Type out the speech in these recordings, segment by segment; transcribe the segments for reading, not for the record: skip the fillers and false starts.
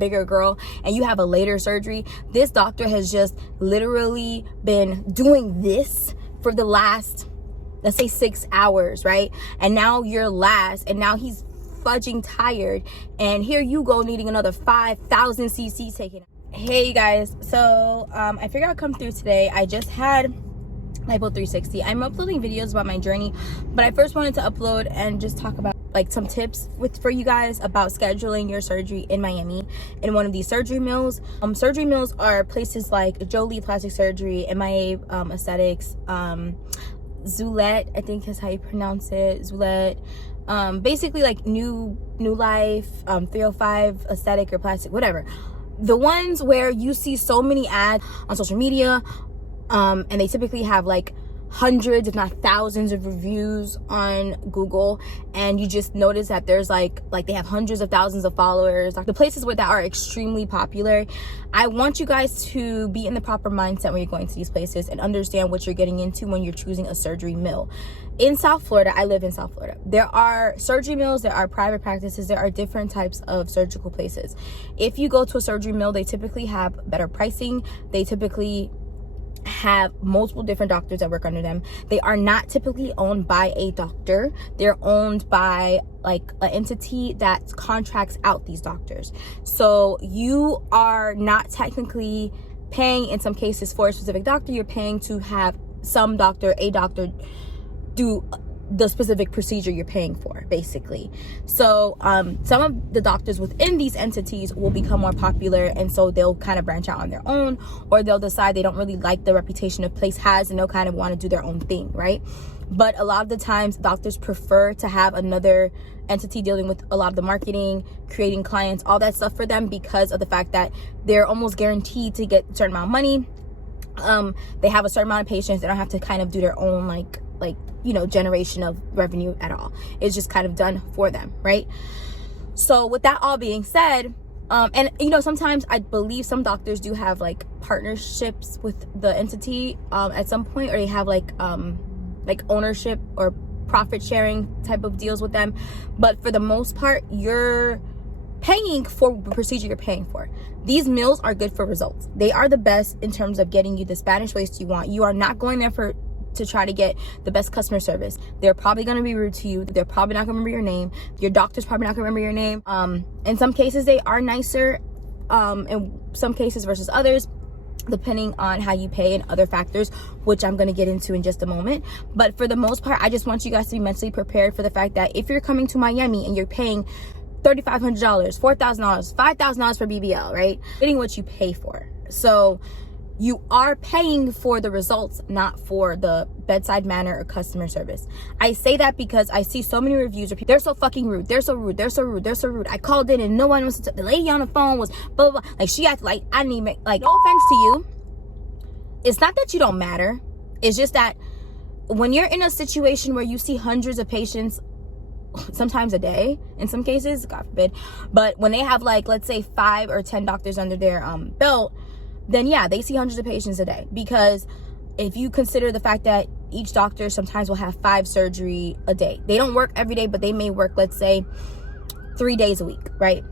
bigger girl and you have a later surgery, this doctor has just literally been doing this for the last, let's say, 6 hours, right? And now you're last, and now he's fudging tired, and here you go needing another 5,000 cc taken. Hey you guys, so I figured I'd come through today. I just had lipo 360. I'm uploading videos about my journey, but I first wanted to upload and just talk about like some tips for you guys about scheduling your surgery in Miami in one of these surgery mills. Surgery mills are places like Jolie Plastic Surgery, MIA Aesthetics, Zulette, I think is how you pronounce it, Zulette. Basically like new life, 305 aesthetic or plastic, whatever. The ones where you see so many ads on social media, and they typically have like hundreds if not thousands of reviews on Google, and you just notice that there's like they have hundreds of thousands of followers. Like the places where that are extremely popular, I want you guys to be in the proper mindset when you're going to these places and understand what you're getting into when you're choosing a surgery mill. In South Florida, I live in South Florida, there are surgery mills, there are private practices, there are different types of surgical places. If you go to a surgery mill, they typically have better pricing, they typically have multiple different doctors that work under them. They are not typically owned by a doctor, they're owned by like an entity that contracts out these doctors. So you are not technically paying in some cases for a specific doctor, you're paying to have some doctor, a doctor, do the specific procedure you're paying for, basically. So some of the doctors within these entities will become more popular, and so they'll kind of branch out on their own, or they'll decide they don't really like the reputation a place has and they'll kind of want to do their own thing, right? But a lot of the times doctors prefer to have another entity dealing with a lot of the marketing, creating clients, all that stuff for them, because of the fact that they're almost guaranteed to get a certain amount of money. They have a certain amount of patients, they don't have to kind of do their own like you know, generation of revenue at all. It's just kind of done for them, right? So with that all being said, and you know, sometimes I believe some doctors do have like partnerships with the entity at some point, or they have like ownership or profit sharing type of deals with them. But for the most part, you're paying for the procedure you're paying for. These mills are good for results. They are the best in terms of getting you the Spanish waist you want. You are not going there to try to get the best customer service. They're probably going to be rude to you. They're probably not going to remember your name. Your doctor's probably not going to remember your name. In some cases they are nicer, in some cases versus others, depending on how you pay and other factors, which I'm going to get into in just a moment. But for the most part, I just want you guys to be mentally prepared for the fact that if you're coming to Miami and you're paying $3,500, $4,000, $5,000 for BBL, right? Getting what you pay for. So you are paying for the results, not for the bedside manner or customer service. I say that because I see so many reviews where people, they're so fucking rude, they're so rude, they're so rude, they're so rude. I called in and no one was, the lady on the phone was blah, blah, blah. Like she acted like I didn't even, like, no offense to you. It's not that you don't matter. It's just that when you're in a situation where you see hundreds of patients, sometimes a day in some cases, God forbid, but when they have like, let's say 5 or 10 doctors under their belt, then yeah, they see hundreds of patients a day. Because if you consider the fact that each doctor sometimes will have 5 surgery a day, they don't work every day, but they may work, let's say 3 days a week, right?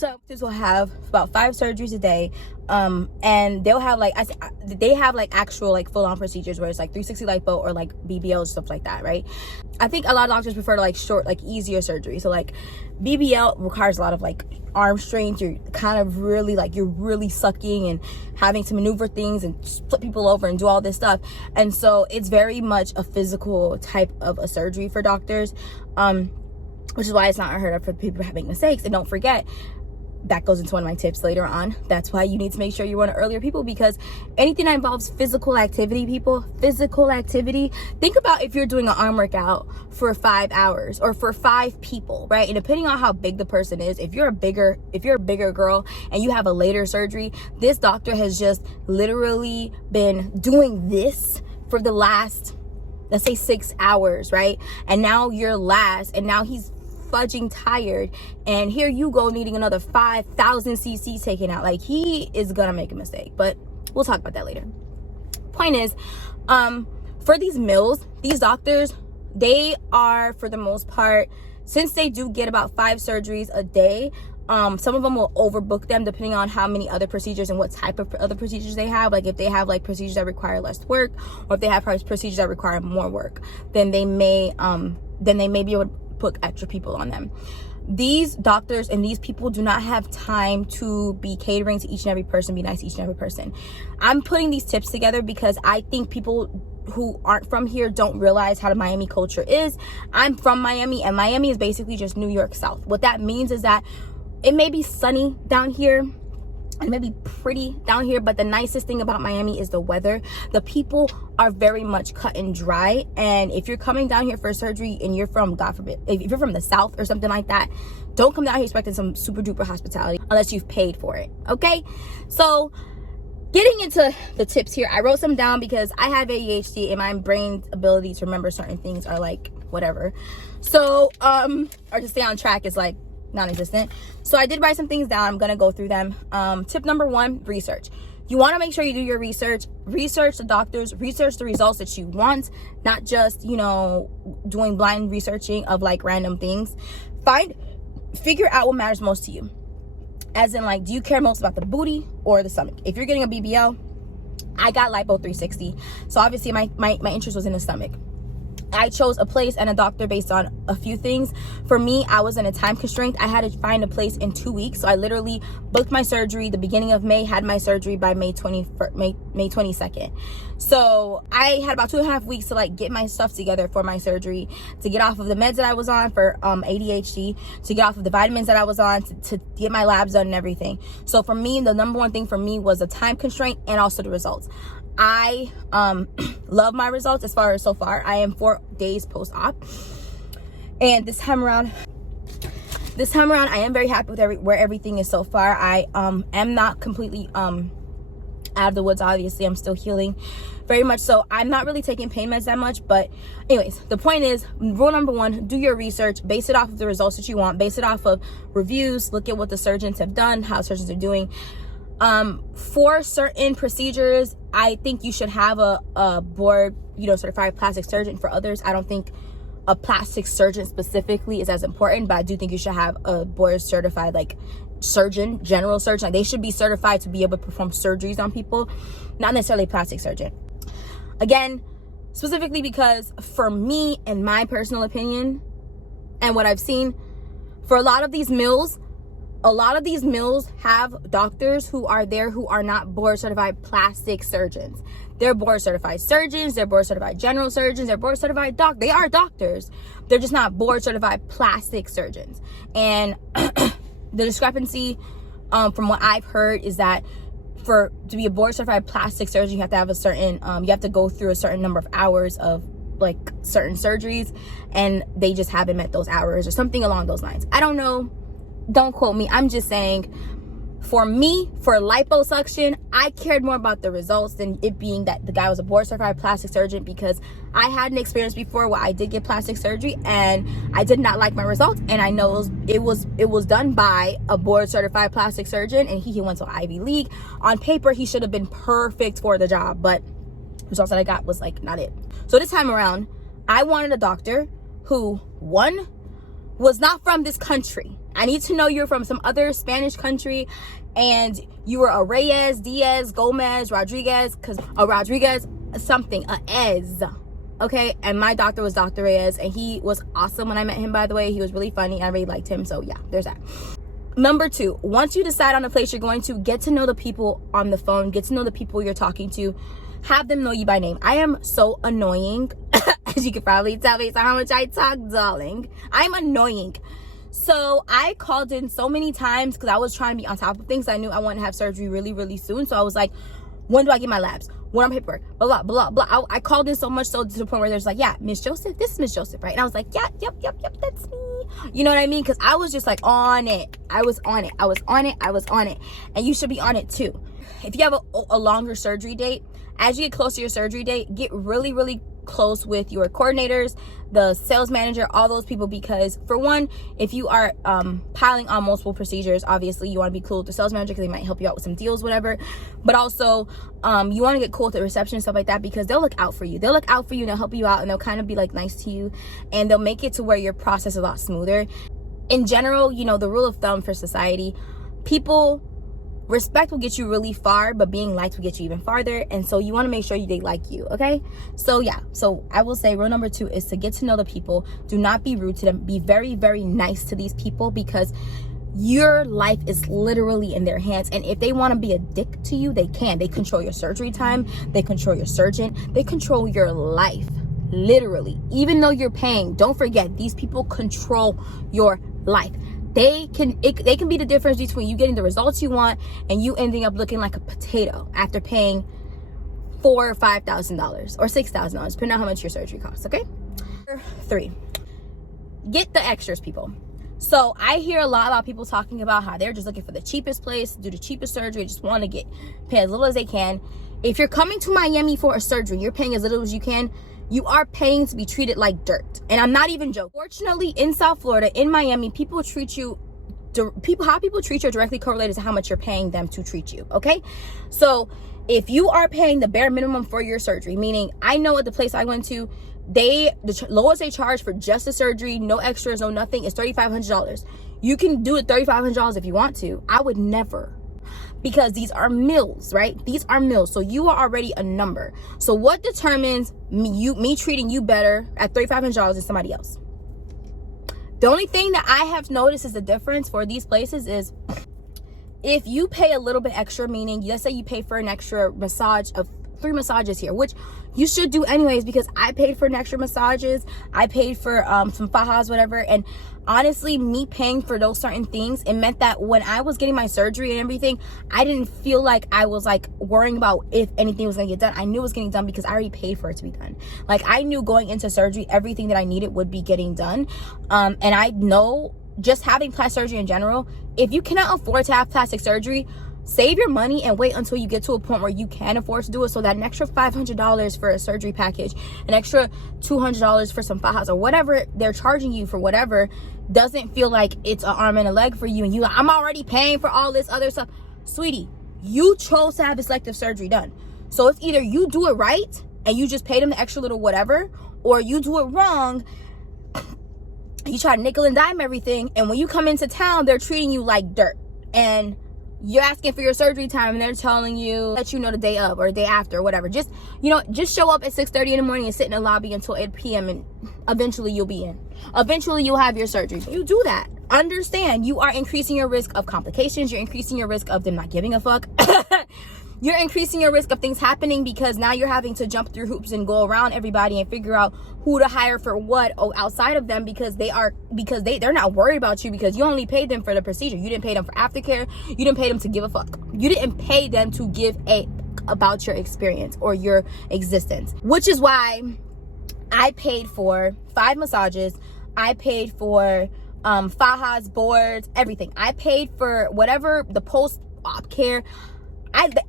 So doctors will have about 5 surgeries a day, and they'll have like they have like actual like full-on procedures where it's like 360 lipo or like BBL, stuff like that, right? I think a lot of doctors prefer to like short, like easier surgery. So like BBL requires a lot of like arm strains. You're kind of really like, you're really sucking and having to maneuver things and flip people over and do all this stuff, and so it's very much a physical type of a surgery for doctors, which is why it's not unheard of for people to make mistakes. And don't forget, that goes into one of my tips later on. That's why you need to make sure you're one of earlier people, because anything that involves physical activity, think about if you're doing an arm workout for 5 hours or for 5 people, right? And depending on how big the person is, if you're a bigger girl and you have a later surgery, this doctor has just literally been doing this for the last, let's say 6 hours, right? And now you're last, and now he's fudging tired, and here you go needing another 5,000 cc taken out. Like, he is gonna make a mistake, but we'll talk about that later. Point is, for these mills, these doctors, they are, for the most part, since they do get about 5 surgeries a day, some of them will overbook them depending on how many other procedures and what type of other procedures they have. Like if they have like procedures that require less work, or if they have procedures that require more work, then they may be able to put extra people on them. These doctors and these people do not have time to be catering to each and every person, be nice to each and every person. I'm putting these tips together because I think people who aren't from here don't realize how the Miami culture is. I'm from Miami, and Miami is basically just New York South. What that means is that it may be sunny down here, it may be pretty down here, but the nicest thing about Miami is the weather. The people are very much cut and dry. And if you're coming down here for surgery and you're from, God forbid, if you're from the South or something like that, don't come down here expecting some super duper hospitality unless you've paid for it. Okay, so getting into the tips here, I wrote some down because I have ADHD and my brain's ability to remember certain things are like whatever. So or to stay on track is like non-existent. So I did write some things down. I'm gonna go through them. Tip number 1, research. You want to make sure you do your research the doctors, research the results that you want, not just, you know, doing blind researching of like random things. Figure out what matters most to you, as in like, do you care most about the booty or the stomach? If you're getting a BBL, I got lipo 360, so obviously my interest was in the stomach. I chose a place and a doctor based on a few things. For me, I was in a time constraint. I had to find a place in 2 weeks. So I literally booked my surgery the beginning of May, had my surgery by May 22nd. So I had about 2.5 weeks to like get my stuff together for my surgery, to get off of the meds that I was on for ADHD, to get off of the vitamins that I was on, to get my labs done and everything. So for me, the number one thing for me was a time constraint and also the results. I love my results as far as so far. I am 4 days post-op, and this time around I am very happy with where everything is so far. I am not completely out of the woods. Obviously, I'm still healing very much, so I'm not really taking pain meds that much. But anyways, the point is, rule number 1, do your research, base it off of the results that you want, base it off of reviews, look at what the surgeons have done, how surgeons are doing. For certain procedures, I think you should have a board, certified plastic surgeon. For others, I don't think a plastic surgeon specifically is as important, but I do think you should have a board certified like surgeon, general surgeon. Like, they should be certified to be able to perform surgeries on people, not necessarily a plastic surgeon. Again, specifically because for me, in my personal opinion, and what I've seen, for a lot of these mills have doctors who are there who are not board certified plastic surgeons. They're board certified surgeons, they're board certified general surgeons, they're board certified they are doctors. They're just not board certified plastic surgeons. And the discrepancy from what I've heard is that to be a board certified plastic surgeon, you have to have a certain you have to go through a certain number of hours of like certain surgeries, and they just haven't met those hours or something along those lines. I don't know. Don't quote me. I'm just saying, for me, for liposuction, I cared more about the results than it being that the guy was a board certified plastic surgeon, because I had an experience before where I did get plastic surgery and I did not like my results, and I know it was done by a board certified plastic surgeon, and he went to Ivy League. On paper, he should have been perfect for the job, but the results that I got was like not it. So this time around, I wanted a doctor who, one, was not from this country. I need to know you're from some other Spanish country and you were a Reyes, Diaz, Gomez, Rodriguez, okay? And my doctor was Dr. Reyes, and he was awesome when I met him, by the way. He was really funny. I really liked him. So yeah, there's that. Number 2, once you decide on the place you're going to, get to know the people on the phone, get to know the people you're talking to, have them know you by name. I am so annoying, as you can probably tell based on how much I talk, darling. I'm annoying. So I called in so many times because I was trying to be on top of things. I knew I wanted to have surgery really, really soon. So I was like, when do I get my labs? When am I paperwork? Blah, blah, blah. I called in so much so to the point where there's like, yeah, Miss Joseph, this is Miss Joseph, right? And I was like, yeah, yep, that's me. You know what I mean? Because I was just like on it. I was on it. And you should be on it too. If you have a longer surgery date, as you get close to your surgery date, get really, really close with your coordinators, the sales manager, all those people, because for one, if you are piling on multiple procedures, obviously you want to be cool with the sales manager because they might help you out with some deals, whatever. But also you want to get cool with the reception and stuff like that, because they'll look out for you and they'll help you out, and they'll kind of be like nice to you, and they'll make it to where your process is a lot smoother. in general, you know, the rule of thumb for society, people, respect will get you really far, but being liked will get you even farther. And so you want to make sure they like you, okay? So yeah, so I will say rule number 2 is to get to know the people. Do not be rude to them. Be very, very nice to these people, because your life is literally in their hands. And if they want to be a dick to you, they can. They control your surgery time. They control your surgeon. They control your life, literally. Even though you're paying, don't forget, these people control your life. They can be the difference between you getting the results you want and you ending up looking like a potato after paying $4,000 or $5,000 or $6,000, depending on how much your surgery costs, okay? 3, get the extras, people. So I hear a lot about people talking about how they're just looking for the cheapest place, do the cheapest surgery, just want to pay as little as they can. If you're coming to Miami for a surgery, you're paying as little as you can. You are paying to be treated like dirt. And I'm not even joking. Fortunately, in South Florida, in Miami, how people treat you are directly correlated to how much you're paying them to treat you, okay? So if you are paying the bare minimum for your surgery, meaning I know at the place I went to, the lowest they charge for just the surgery, no extras, no nothing, is $3,500. You can do it $3,500 if you want to. I would never. Because these are meals, right? These are meals. So you are already a number. So what determines me treating you better at $3,500 than somebody else? The only thing that I have noticed is the difference for these places is if you pay a little bit extra, meaning let's say you pay for an extra massage of 3 massages here, which you should do anyways, because I paid for an extra massages. I paid for some fajas, whatever. And honestly, me paying for those certain things, it meant that when I was getting my surgery and everything, I didn't feel like I was like worrying about if anything was gonna get done. I knew it was getting done because I already paid for it to be done. Like, I knew going into surgery, everything that I needed would be getting done. And I know just having plastic surgery in general, if you cannot afford to have plastic surgery, save your money and wait until you get to a point where you can afford to do it, so that an extra $500 for a surgery package, an extra $200 for some fajas or whatever they're charging you for whatever, doesn't feel like it's an arm and a leg for you and you like, I'm already paying for all this other stuff. Sweetie, you chose to have selective surgery done. So it's either you do it right and you just pay them the extra little whatever, or you do it wrong, you try to nickel and dime everything, and when you come into town, they're treating you like dirt. And you're asking for your surgery time and they're telling you, let you know the day of or the day after or whatever. Just show up at 6:30 in the morning and sit in the lobby until 8 p.m. and eventually you'll be in. Eventually you'll have your surgery. You do that. Understand, you are increasing your risk of complications. You're increasing your risk of them not giving a fuck. You're increasing your risk of things happening, because now you're having to jump through hoops and go around everybody and figure out who to hire for what outside of them, because they're not worried about you, because you only paid them for the procedure. You didn't pay them for aftercare. You didn't pay them to give a fuck. You didn't pay them to give a about your experience or your existence, which is why I paid for 5 massages. I paid for fajas, boards, everything. I paid for whatever the post-op care.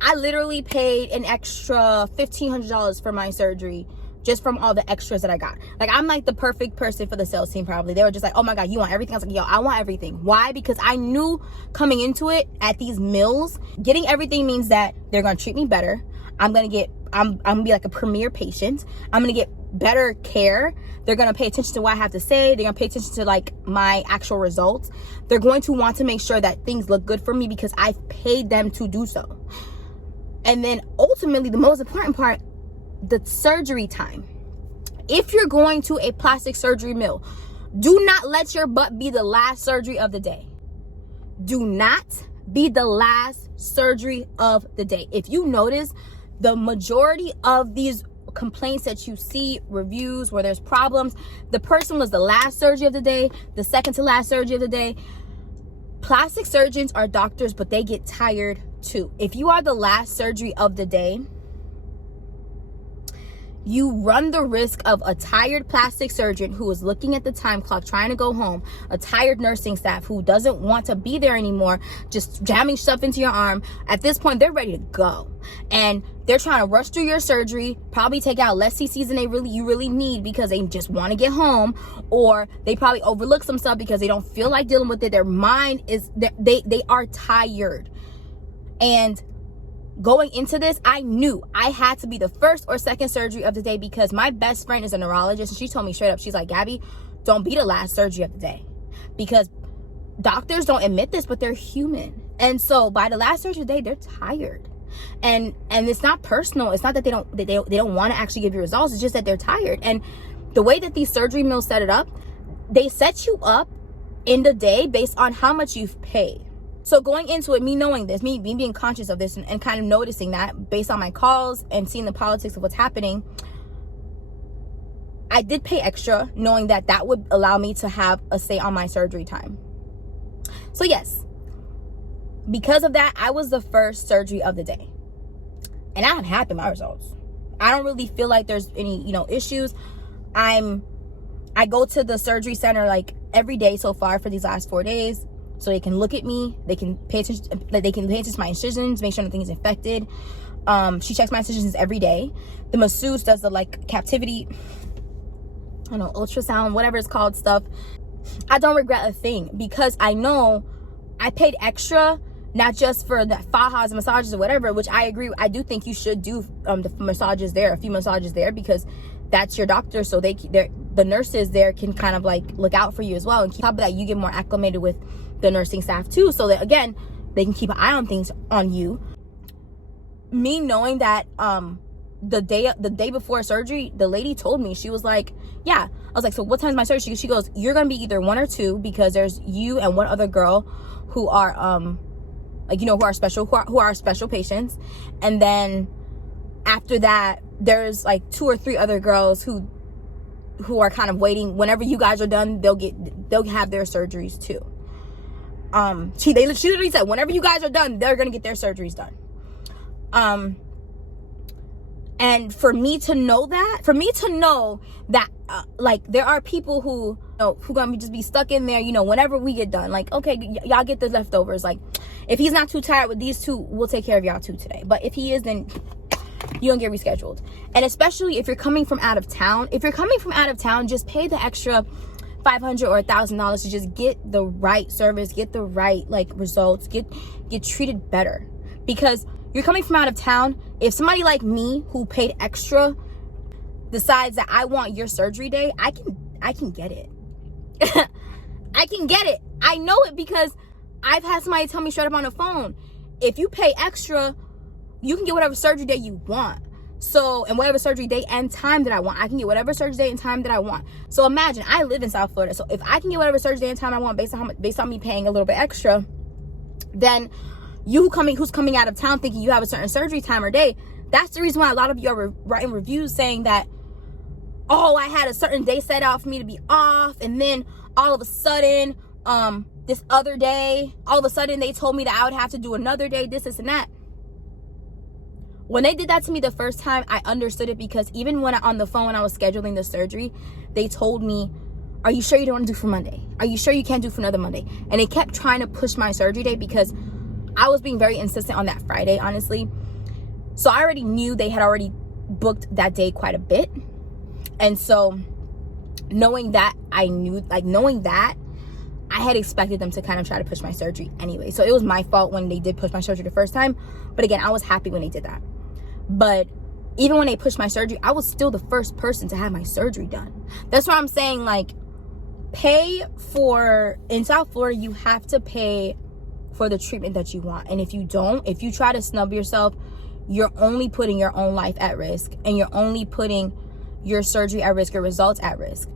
I literally paid an extra $1,500 for my surgery just from all the extras that I got. Like, I'm like the perfect person for the sales team probably. They were just like, oh my God, you want everything? I was like, yo, I want everything. Why? Because I knew coming into it at these meals, getting everything means that they're going to treat me better. I'm going to be like a premier patient. I'm going to get better care. They're going to pay attention to what I have to say. They're going to pay attention to like my actual results. They're going to want to make sure that things look good for me because I've paid them to do so. And then ultimately, the most important part, the surgery time. If you're going to a plastic surgery mill, do not let your butt be the last surgery of the day. Do not be the last surgery of the day. If you notice, the majority of these complaints that you see, reviews where there's problems, the person was the last surgery of the day, the second to last surgery of the day. Plastic surgeons are doctors, but they get tired too. If you are the last surgery of the day, you run the risk of a tired plastic surgeon who is looking at the time clock trying to go home, a tired nursing staff who doesn't want to be there anymore, just jamming stuff into your arm. At this point, they're ready to go. And they're trying to rush through your surgery, probably take out less CCs than you really need because they just want to get home, or they probably overlook some stuff because they don't feel like dealing with it. Their mind is, they are tired. And going into this, I knew I had to be the first or second surgery of the day because my best friend is a neurologist and she told me straight up, she's like, Gabby, don't be the last surgery of the day, because doctors don't admit this, but they're human. And so by the last surgery day, they're tired. And it's not personal. It's not that they don't want to actually give you results. It's just that they're tired. And the way that these surgery mills set it up, they set you up in the day based on how much you've paid. So going into it, me knowing this, me being conscious of this, and kind of noticing that based on my calls and seeing the politics of what's happening, I did pay extra, knowing that that would allow me to have a say on my surgery time. So yes, because of that, I was the first surgery of the day. And I'm happy with my results. I don't really feel like there's any, issues. I go to the surgery center like every day so far for these last 4 days, so they can look at me. They can pay attention. To my incisions, make sure nothing is infected. She checks my incisions every day. The masseuse does the captivity, ultrasound, whatever it's called stuff. I don't regret a thing, because I know I paid extra, not just for the fajas and massages or whatever, which I agree. I do think you should do the massages there, a few massages there, because that's your doctor. So the nurses there can kind of look out for you as well. And on top of that, you get more acclimated with the nursing staff too, so that again, they can keep an eye on things on you. Me knowing that the day before surgery, the lady told me, she was like, yeah. I was like, so what time's my surgery? She goes, you're gonna be either 1 or 2, because there's you and one other girl who are who are special patients, and then after that there's 2 or 3 other girls who are kind of waiting. Whenever you guys are done, they'll have their surgeries too. She literally said, whenever you guys are done, they're gonna get their surgeries done. And for me to know that there are people who gonna just be stuck in there, whenever we get done, okay, y'all get the leftovers. If he's not too tired with these 2, we'll take care of y'all 2 today. But if he is, then you don't get rescheduled. And especially if you're coming from out of town, just pay the extra $500 or $1,000 to just get the right service, get the right results, get treated better. Because you're coming from out of town. If somebody like me who paid extra decides that I want your surgery day, I can get it. I can get it. I know it, because I've had somebody tell me straight up on the phone, if you pay extra, you can get whatever surgery day you want. So, and whatever surgery day and time that I want, I can get whatever surgery day and time that I want. So imagine, I live in South Florida. So if I can get whatever surgery day and time I want based on me paying a little bit extra, then who's coming out of town thinking you have a certain surgery time or day, that's the reason why a lot of you are writing reviews saying that, oh, I had a certain day set out for me to be off, and then all of a sudden, this other day, all of a sudden they told me that I would have to do another day, this and that. When they did that to me the first time, I understood it, because even on the phone when I was scheduling the surgery, they told me, are you sure you don't want to do for Monday? Are you sure you can't do for another Monday? And they kept trying to push my surgery day, because I was being very insistent on that Friday, honestly. So I already knew they had already booked that day quite a bit. And so knowing that, I had expected them to kind of try to push my surgery anyway. So it was my fault when they did push my surgery the first time. But again, I was happy when they did that. But even when they pushed my surgery, I was still the first person to have my surgery done. That's why I'm saying, in South Florida, you have to pay for the treatment that you want. And if you try to snub yourself, you're only putting your own life at risk, and you're only putting your surgery at risk, your results at risk.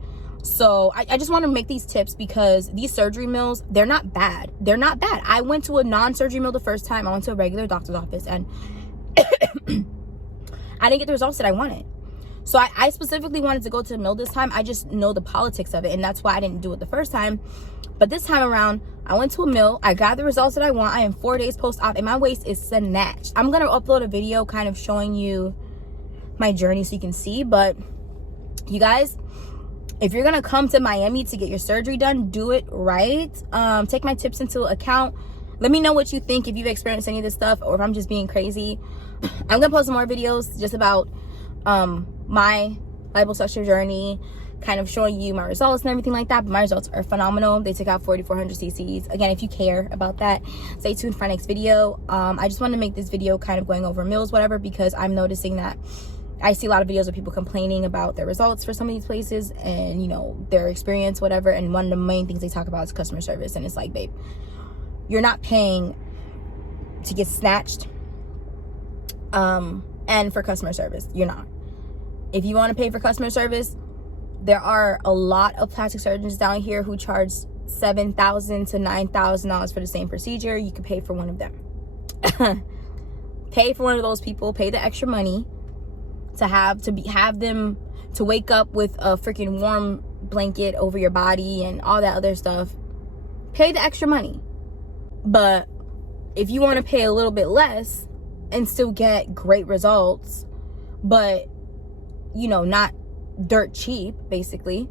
So I just want to make these tips, because these surgery mills, they're not bad. I went to a non-surgery mill the first time. I went to a regular doctor's office, and I didn't get the results that I wanted. So I specifically wanted to go to the mill this time. I just know the politics of it, and that's why I didn't do it the first time. But this time around, I went to a mill. I got the results that I want. I am 4 days post-op, and my waist is snatched. I'm going to upload a video kind of showing you my journey so you can see. But you guys, if you're going to come to Miami to get your surgery done, do it right. Take my tips into account. Let me know what you think, if you've experienced any of this stuff, or if I'm just being crazy. I'm going to post some more videos just about my liposuction journey, kind of showing you my results and everything like that. But my results are phenomenal. They took out 4,400 cc's. Again, if you care about that, stay tuned for our next video. I just want to make this video kind of going over meals, whatever, because I'm noticing that I see a lot of videos of people complaining about their results for some of these places and, you know, their experience, whatever. And one of the main things they talk about is customer service. And it's like, babe, you're not paying to get snatched. And for customer service, you're not. If you want to pay for customer service, there are a lot of plastic surgeons down here who charge $7,000 to $9,000 for the same procedure. You could pay for one of them. Pay for one of those people. Pay the extra money to have them to wake up with a freaking warm blanket over your body and all that other stuff. Pay the extra money. But if you want to pay a little bit less and still get great results, but, you know, not dirt cheap, basically,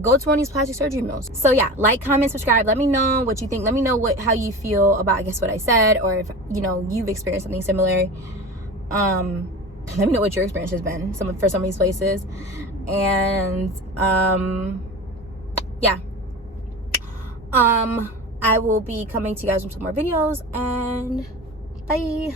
go to one of these plastic surgery mills. So yeah, like, comment, subscribe. Let me know what you think. Let me know how you feel about, I guess, what I said, or if, you know, you've experienced something similar. Let me know what your experience has been for some of these places. And yeah, I will be coming to you guys with some more videos, and bye.